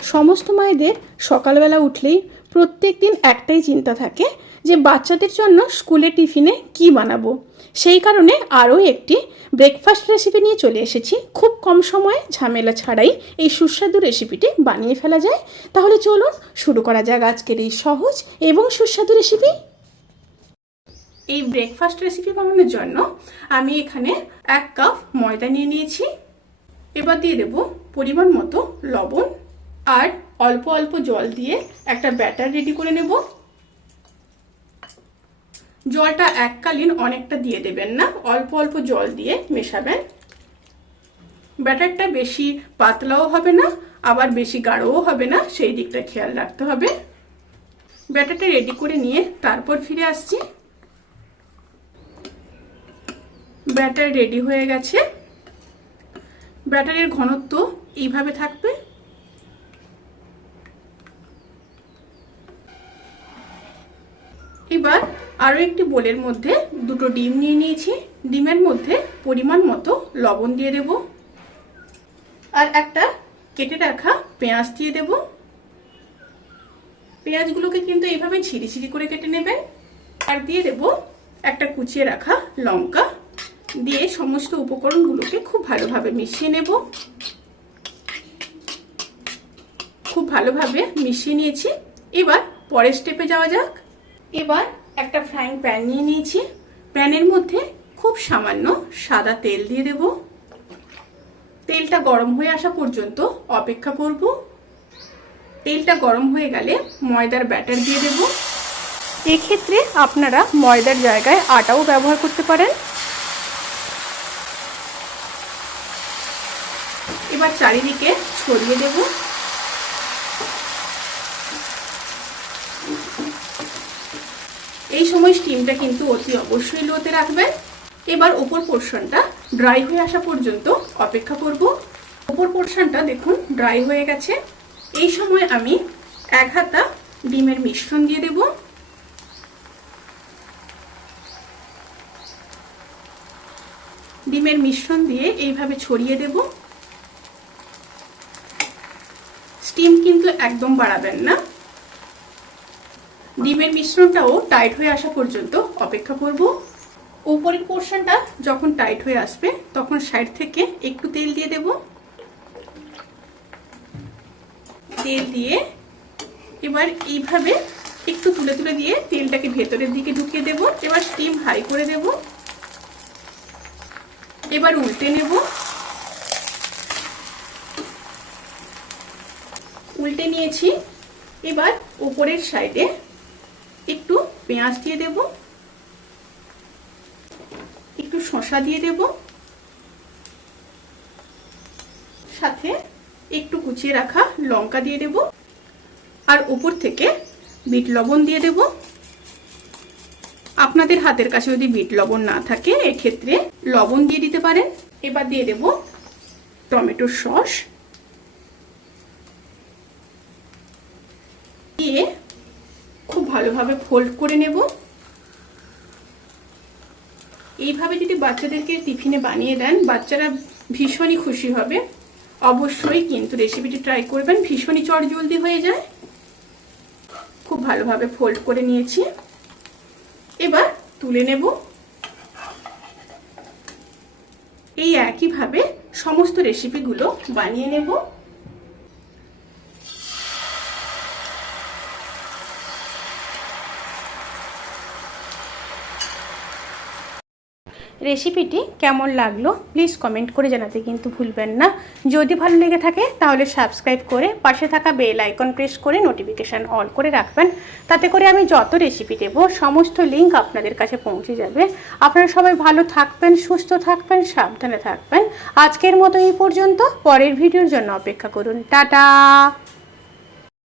সমস্ত মায়েদের সকালবেলা উঠলেই প্রত্যেক দিন একটাই চিন্তা থাকে যে বাচ্চাদের জন্য স্কুলে টিফিনে কি বানাবো। সেই কারণে আরও একটি ব্রেকফাস্ট রেসিপি নিয়ে চলে এসেছি। খুব কম সময়ে ঝামেলা ছাড়াই এই সুস্বাদু রেসিপিটি বানিয়ে ফেলা যায়। তাহলে চলুন শুরু করা যাক আজকের এই সহজ এবং সুস্বাদু রেসিপি। এই ব্রেকফাস্ট রেসিপি বানানোর জন্য আমি এখানে 1 কাপ ময়দা নিয়ে নিয়েছি। এবার দিয়ে দেব পরিমাণ মতো লবণ আর অল্প অল্প জল দিয়ে একটা ব্যাটার রেডি করে নেব। জলটা এককালীন অনেকটা দিয়ে দেবেন না, অল্প অল্প জল দিয়ে মেশাবেন। ব্যাটারটা বেশি পাতলাও হবে না আবার বেশি গাঢ়ও হবে না, সেই দিকটা খেয়াল রাখতে হবে। ব্যাটারটা রেডি করে নিয়ে তারপর ফিরে আসছি। ব্যাটার রেডি হয়ে গেছে। ব্যাটারের ঘনত্ব এইভাবে থাকবে। এবার আরও একটি বোলের মধ্যে 2টো ডিম নিয়ে নিয়েছি। ডিমের মধ্যে পরিমাণ মতো লবণ দিয়ে দেব আর একটা কেটে রাখা পেঁয়াজ দিয়ে দেব। পেঁয়াজগুলোকে কিন্তু এইভাবে ছিঁড়ি ছিঁড়ি করে কেটে নেবেন। আর দিয়ে দেব একটা কুচিয়ে রাখা লঙ্কা। দিয়ে সমস্ত উপকরণগুলোকে খুব ভালোভাবে মিশিয়ে নেব। খুব ভালোভাবে মিশিয়ে নিয়েছি। এবার পরের স্টেপে যাওয়া যাক। এবার একটা ফ্রাইং প্যান নিয়ে নিয়েছি। প্যানের মধ্যে খুব সামান্য সাদা তেল দিয়ে দেব। তেলটা গরম হয়ে আসা পর্যন্ত অপেক্ষা করব। তেলটা গরম হয়ে গেলে ময়দার ব্যাটার দিয়ে দেব। এক্ষেত্রে আপনারা ময়দার জায়গায় আটাও ব্যবহার করতে পারেন। এবার চারিদিকে ছড়িয়ে দেব। এই সময় স্টিমটা কিন্তু অতি অবশ্যই লোতে রাখবেন। এবার উপর পোর্শনটা ড্রাই হয়ে আসা পর্যন্ত অপেক্ষা করব। উপর পোর্শনটা দেখুন ড্রাই হয়ে গেছে। এই সময় আমি 1 হাতা ডিমের মিশ্রণ দিয়ে দেব। ডিমের মিশ্রণ দিয়ে এইভাবে ছড়িয়ে দেব। স্টিম কিন্তু একদম বাড়াবেন না। ডিমের মিশ্রণটাও টাইট হয়ে আসা পর্যন্ত অপেক্ষা করব। উপরের পোর্শনটা যখন টাইট হয়ে আসবে তখন সাইড থেকে একটু তেল দিয়ে দেব। তেল দিয়ে এবার এইভাবে একটু তুলে তুলে দিয়ে তেলটাকে ভেতরের দিকে ঢুকিয়ে দেব। এবার স্টিম হাই করে দেব। এবার উল্টে নেব। উল্টে নিয়েছি। এবার উপরের সাইডে একটু পেঁয়াজ দিয়ে দেব, একটু শসা দিয়ে দেব, সাথে একটু কুচিয়ে রাখা লঙ্কা দিয়ে দেব আর উপর থেকে বিট লবণ দিয়ে দেব। আপনাদের হাতের কাছে যদি বিট লবণ না থাকে এক্ষেত্রে লবণ দিয়ে দিতে পারেন। এবার দিয়ে দেব টমেটোর সস। দিয়ে খুব ভালোভাবে ফোল্ড করে নেব। এইভাবে যদি বাচ্চাদেরকে টিফিনে বানিয়ে দেন বাচ্চারা ভীষণই খুশি হবে। অবশ্যই কিন্তু রেসিপিটি ট্রাই করবেন, ভীষণই চটজলদি হয়ে যায়। খুব ভালোভাবে ফোল্ড করে নিয়েছি। এবার তুলে নেব। এই একইভাবে সমস্ত রেসিপিগুলো বানিয়ে নেব। রেসিপিটি কেমন লাগলো প্লিজ কমেন্ট করে জানাতে কিন্তু ভুলবেন না। যদি ভালো লেগে থাকে তাহলে সাবস্ক্রাইব করে পাশে থাকা বেল আইকন প্রেস করে নোটিফিকেশান অল করে রাখবেন। তাতে করে আমি যত রেসিপি দেব সমস্ত লিঙ্ক আপনাদের কাছে পৌঁছে যাবে। আপনারা সবাই ভালো থাকবেন, সুস্থ থাকবেন, সাবধানে থাকবেন। আজকের মতো এই পর্যন্ত। পরের ভিডিওর জন্য অপেক্ষা করুন। টাটা।